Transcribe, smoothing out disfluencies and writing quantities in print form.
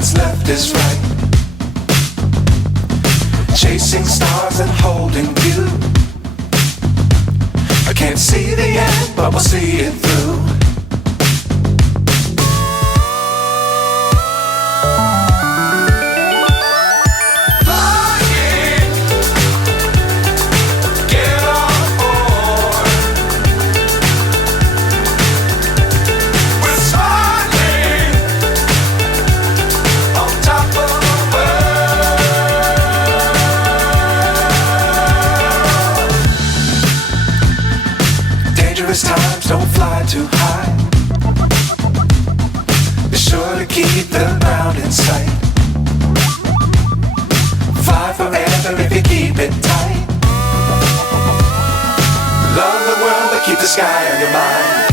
what's left is right. Chasing stars and holding you. I can't see the end, but we'll see it through. Times don't fly too high. Be sure to keep the ground in sight. Fly forever if you keep it tight. Love the world but keep the sky on your mind.